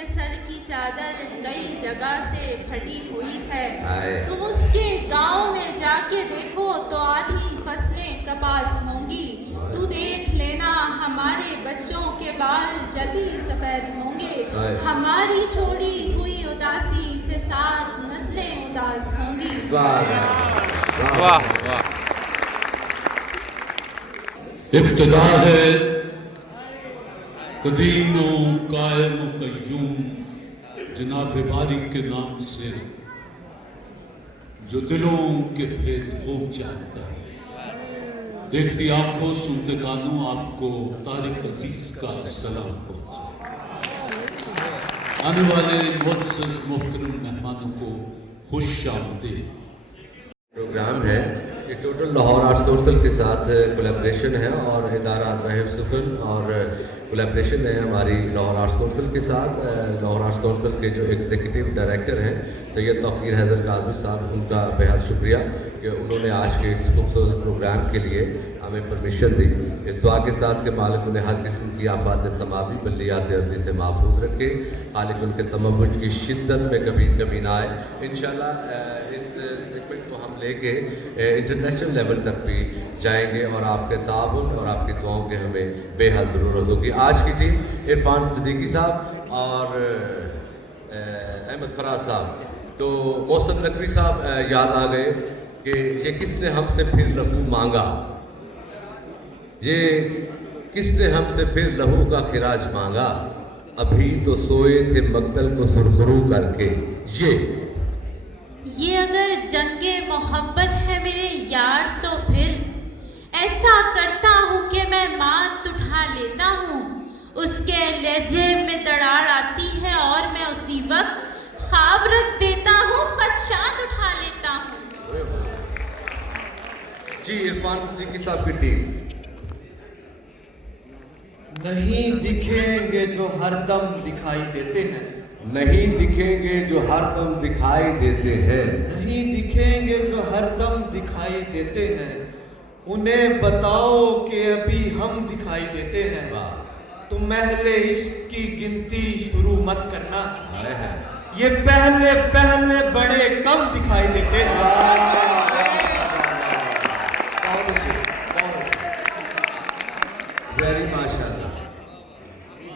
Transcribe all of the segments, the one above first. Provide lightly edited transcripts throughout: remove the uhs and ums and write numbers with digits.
उसके सर की चादर कई जगह से फटी हुई है। तुम उसके गांव में जाके देखो तो आधी फसलें कपास होंगी। तू देख लेना हमारे बच्चों के बाल जल्दी सफेद होंगे। हमारी छोड़ी हुई उदासी से 7 नस्लें उदास होंगी। वाह वाह। इब्तिदा है कदीम कायम कय्यूम जनाब बारी के नाम से, जो दिलों के भेद खूब जानता है। देखती आंखों सुनते कानों आपको तारिक अजीज का सलाम पहुंचे। आने वाले मुअज़्ज़ज़ मोहतरम मेहमानों को खुश आमदीद। प्रोग्राम है ये टोटल लाहौर आर्ट्स काउंसिल के साथ कोलैबोरेशन है और इदारा सुकून और कोलैबोरेशन है हमारी लाहौर आर्ट्स काउंसिल के साथ। लाहौर आर्ट्स काउंसिल के जो एग्जीक्यूटिव डायरेक्टर हैं सैयद तौक़ीर हैदर काज़मी साहब, उनका बेहद शुक्रिया कि उन्होंने आज के इस खूबसूरत प्रोग्राम के लिए हमें परमिशन दी। इस दुआ के साथ के मालिक उन्हें हर किस्म की आफात समावी बल्लियात अर्ज़ी से महफूज रखे, खालिक उनके तमव्वुज की शिद्दत में कभी कमी ना आए। इंशाअल्लाह इस सेगमेंट को हम लेके इंटरनेशनल लेवल तक भी जाएंगे और आपके ताउन और आपकी दुआओं की हमें बेहद ज़रूरत होगी। आज की टीम इरफान सिद्दीकी साहब और अहमद फराज साहब, तो मौसम नकवी साहब याद आ गए कि ये किसने हमसे फिर लहू मांगा, ये किसने हमसे फिर लहू का खिराज मांगा, अभी तो सोए थे मक्तल को सुरखरू करके। ये अगर जंगे मोहब्बत है मेरे यार, तो फिर ऐसा करता हूँ कि मैं मात उठा लेता हूँ। उसके लहजे में दरार आती है और मैं उसी वक्त ख्वाब रख देता हूँ, खदशात उठा लेता हूँ। जी इरफान सिद्दीकी साहब की टीम। नहीं दिखेंगे जो हरदम दिखाई देते हैं, नहीं दिखेंगे जो हरदम दिखाई देते हैं, नहीं दिखेंगे जो हरदम दिखाई देते हैं। उन्हें बताओ कि अभी हम दिखाई देते हैं। तुम महले इश्क की गिनती शुरू मत करना, ये पहले पहले बड़े कम दिखाई देते हैं। वेरी माशाल्लाह।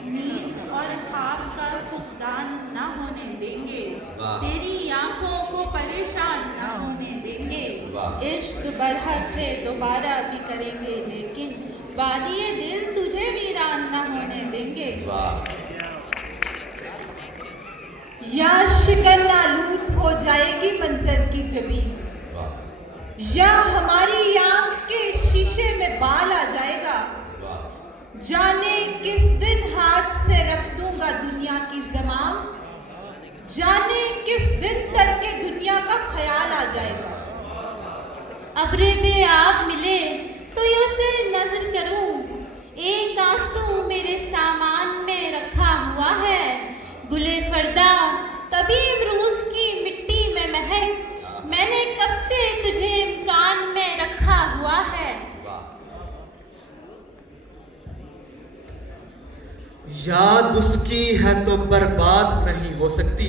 नींद और ख्वाब का फुकदान न होने देंगे, तेरी आंखों को परेशान न होने देंगे। इश्क बरहक है दोबारा भी करेंगे, लेकिन वादिये दिल तुझे वीरान न होने देंगे। या शिकन आलूद हो जाएगी मंजर की जमीन, या हमारी आंख के शीशे में बाल आ जाएगा। जाने किस दिन हाथ से रख दूंगा दुनिया की ज़माम, जाने किस दिन तरके दुनिया का ख्याल आ जाएगा। अब्रे में आग मिले तो यूं से नजर करूं, एक आंसू मेरे सामान में रखा हुआ है। गुले फरदा तबीब रूस की मिट्टी में महक, मैंने कब से तुझे इम्कान में रखा हुआ है। याद उसकी है तो बर्बाद नहीं हो सकती,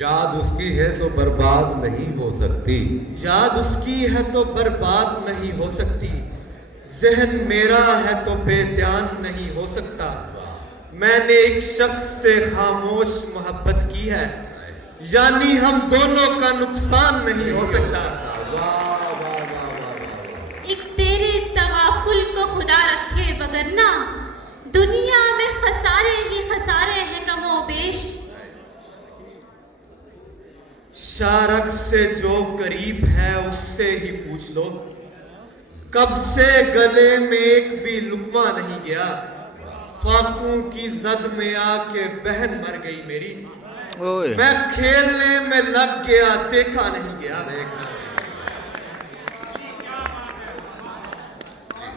याद उसकी है तो बर्बाद नहीं हो सकती, याद उसकी है तो बर्बाद नहीं हो सकती। जहन मेरा है तो बेध्यान नहीं हो सकता। मैंने एक शख्स से खामोश मोहब्बत की है, यानी हम दोनों का नुकसान नहीं हो सकता। एक तेरे तवाफुल को खुदा रखे बगैर ना, दुनिया में खसारे ही खसारे हैं कमो बेश। शारक से जो करीब है उससे ही पूछ लो, कब से गले में एक भी लुकमा नहीं गया। फाकों की जद में आके बहन मर गई मेरी, मैं खेलने में लग गया देखा नहीं गया।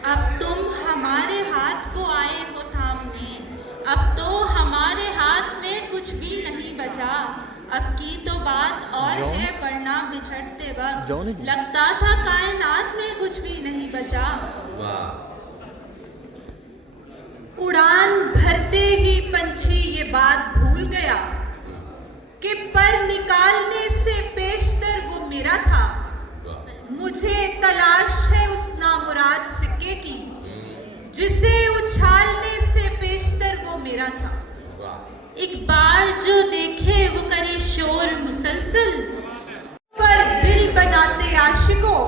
अब तुम हमारे हाथ को आए हो थामने, अब तो हमारे हाथ में कुछ भी नहीं बचा। अब की तो बात और है वरना बिछड़ते वक्त लगता था कायनात में कुछ भी नहीं बचा। उड़ान भरते ही पंछी ये बात भूल गया, कि पर निकालने से पेशतर वो मेरा था। मुझे तलाश है उस नामुराद सिक्के की, जिसे उछालने से पेशतर वो मेरा था। एक बार जो देखे वो करे शोर मुसलसल, पर दिल बनाते आशिकों,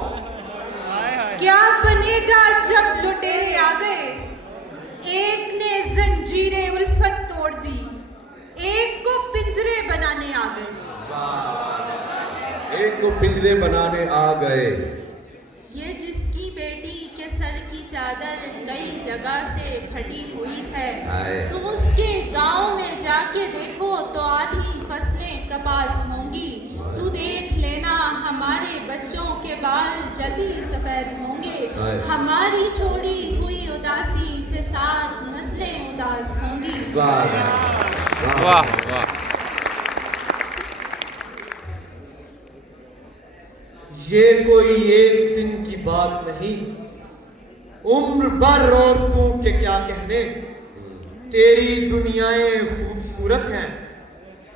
क्या बनेगा जब लुटेरे आ गए। एक ने जंजीरें उल्फत तोड़ दी, एक को पिंजरे बनाने आ गए। एक को पिंजरे बनाने आ गए। ये जिसकी बेटी के सर की चादर कई जगह से फटी हुई है, तुम उसके गांव में जाके देखो तो आधी फसलें कपास होंगी। तू देख लेना हमारे बच्चों के बाल जल्दी सफेद होंगे। हमारी छोड़ी हुई उदासी से 7 नस्लें उदास होंगी। वाह वाह। ये कोई एक दिन की बात नहीं, उम्र भर औरतों के क्या कहने। तेरी दुनियाएं खूबसूरत हैं,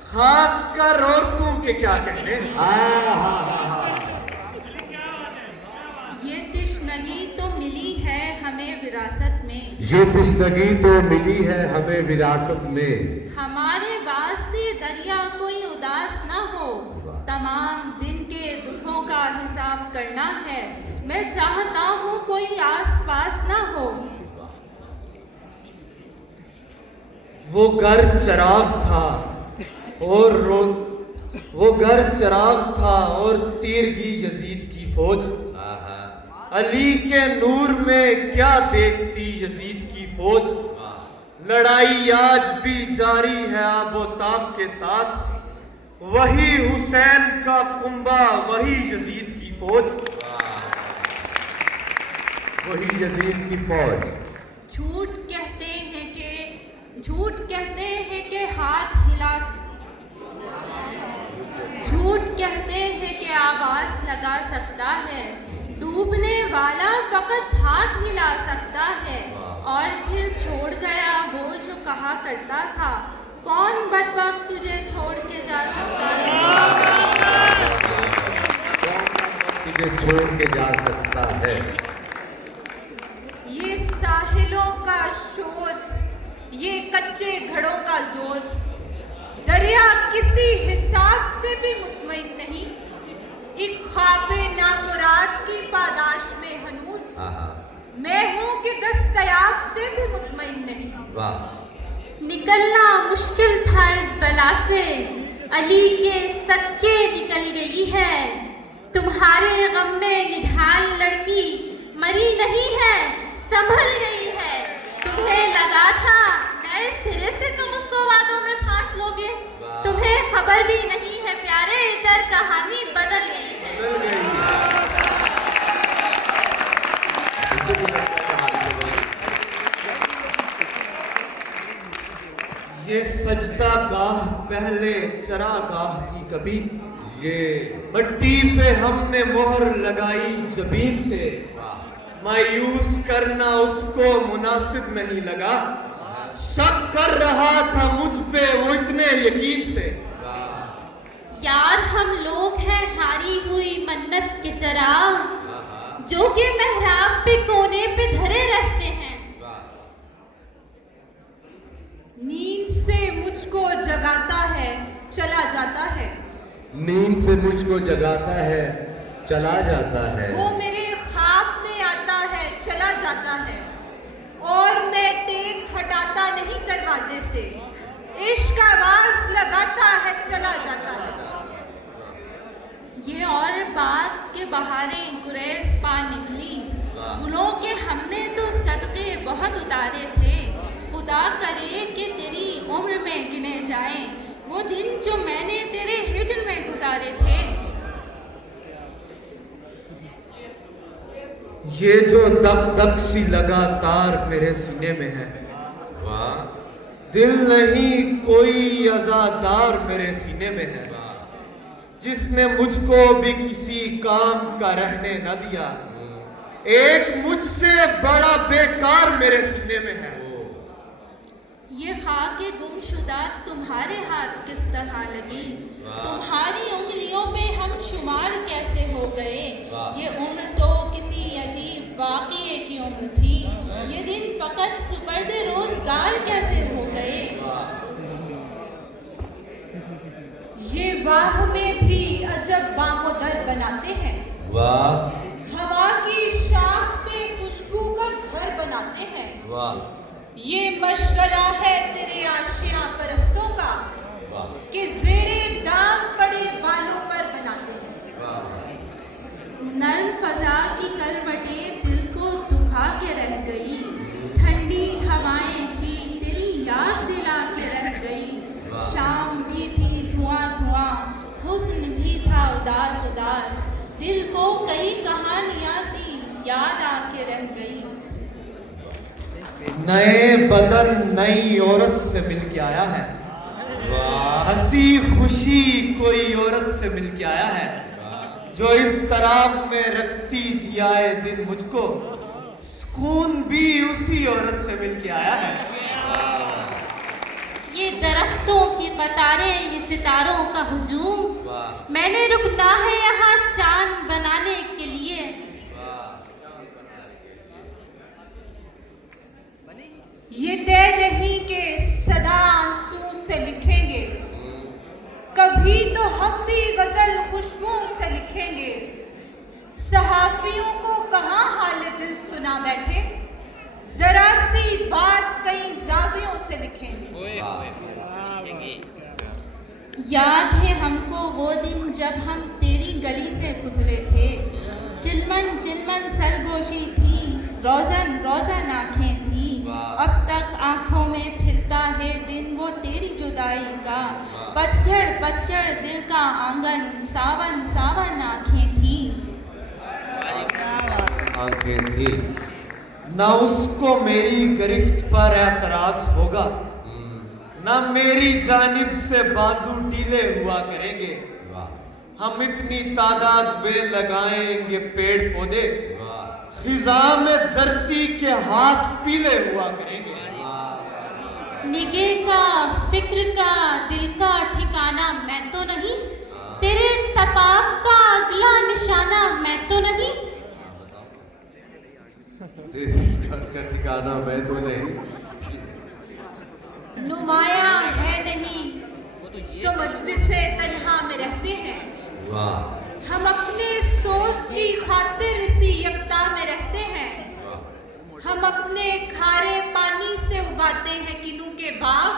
खासकर औरतों के क्या कहने। ये तिश्नगी तो मिली है हमें विरासत में, ये तिश्नगी तो मिली है हमें विरासत में। हमारे वास्ते दरिया कोई उदास ना हो, तमाम दिन के दुखों का हिसाब करना है। मैं चाहता हूँ कोई आस पास ना हो। वो घर चिराग था और वो घर चिराग था और तीरगी यजीद की फौज। अली के नूर में क्या देखती यजीद की फौज। लड़ाई आज भी जारी है आबोताब के साथ, वही हुसैन का कुंबा, वही यजीद की फौज, वही यजीद की फौज। झूठ कहते हैं कि हाथ हिला, झूठ कहते हैं कि आवाज लगा सकता है। डूबने वाला फकत हाथ हिला सकता है। और फिर छोड़ गया वो जो कहा करता था, कौन बदबख्त तुझे छोड़ के जा सकता है। तुझे छोड़ के जा सकता है। ये साहिलों का शोर, ये कच्चे घड़ों का जोर, दरिया किसी हिसाब से भी मुतमईन नहीं। एक ख्वाबे नामुराद की पादाश में हनूस मैं हूँ कि दस्तयाब से भी मुतमईन नहीं। वाह। निकलना मुश्किल था इस बला से, अली के सदके निकल गई है। तुम्हारे गम में निढाल लड़की मरी नहीं है, संभल गई है। तुम्हें लगा था नए सिरे से तुम उसको वादों में फांस लोगे, तुम्हें खबर भी नहीं है प्यारे, इधर कहानी बदल गई है। ये सजदा गाह पहले चरागाह थी कभी, ये मट्टी पे हमने मोहर लगाई जबीन से। मायूस करना उसको मुनासिब नहीं लगा, शक कर रहा था मुझ पे वो इतने यकीन से। यार हम लोग हैं हारी हुई मन्नत के चराग, जो कि मेहराब पे कोने पे धरे रहते हैं। नींद से मुझको जगाता है चला जाता है, नींद से मुझको जगाता है चला जाता है। वो मेरे ख्वाब में आता है चला जाता है, और मैं टेक हटाता नहीं दरवाजे से, इश्क आवाज लगाता है चला जाता है। ये और बात के बहारें गुरेज पा निकली, गुलों के हमने तो सदके बहुत उतारे थे। खुदा करे कि तेरी उम्र में गिने जाएं वो दिन जो मैंने तेरे हिज्र में गुजारे थे। ये जो दक दक सी लगातार मेरे सीने में है, वाह। दिल नहीं कोई अज़ादार मेरे सीने में है, जिसने मुझको भी किसी काम का रहने न दिया। एक मुझसे बड़ा बेकार मेरे सीने में है। ये खाके गुमशुदा तुम तुम्हारे हाथ किस तरह लगी, तुम्हारी उंगलियों में हम शुमार कैसे हो गए। ये उम्र तो किसी अजीब वाक़ये की उम्र थी, ये दिन फकत सुपर्दे रोज़गार कैसे हो गए। ये वाह में भी अजब बागोदर बनाते हैं, वाह हवा की शाख पे खुशबू का घर बनाते हैं। वाह ये मशगला है तेरे आशिया परस्तों का कि जेरे दाम पड़े बालों पर बनाते हैं। नर्म फजा की करवटें दिल को दुखा के रह गई, ठंडी हवाएं भी तेरी याद दिला के रह गई। शाम भी थी धुआं धुआं, हुस्न भी था उदास उदास, दिल को कई कहानियां सी याद आके रह गई। नए बदन नई औरत से मिल के आया है, हंसी खुशी कोई औरत से मिल के आया है, जो इस तराब में रखती थी आए दिन मुझको, सुकून भी उसी औरत से मिल के आया है। ये दरख्तों की कतारें, ये सितारों का हुजूम, मैंने रुकना है यहाँ चांद बनाने के लिए। ये तय नहीं कि सदा आंसू से लिखेंगे, कभी तो हम भी गजल खुशबू से लिखेंगे। सहाफियों को कहाँ हाल दिल सुना बैठे, जरा सी बात कई जावियों से लिखेंगे। याद है हमको वो दिन जब हम तेरी गली से गुजरे थे, चिलमन चिलमन सरगोशी थी, रोजन रोजन आंखें थी। अब तक आंखों में फिरता है दिन वो तेरी जुदाई का, पतझड़ पतझड़ दिल का आंगन, सावन सावन आंखें थी। आंखें थी। न उसको मेरी गिरफ्त पर एतराज होगा, न मेरी जानिब से बाजू ढीले हुआ करेंगे। हम इतनी तादाद में लगाएंगे पेड़ पौधे, फिजा में धरती के हाथ पीले हुआ करेंगे। निगे का, फिक्र का, दिल का ठिकाना मैं तो नहीं, तेरे तपाक का अगला निशाना मैं तो नहीं। का ठिकाना मैं तो नहीं, नुमाया है नहीं जो मजलिसे तन्हा में रहते हैं। वाह हम अपने सोच की खातिर इसी यकता में रहते हैं। हम अपने खारे पानी से उगाते हैं किन्नू के बाग,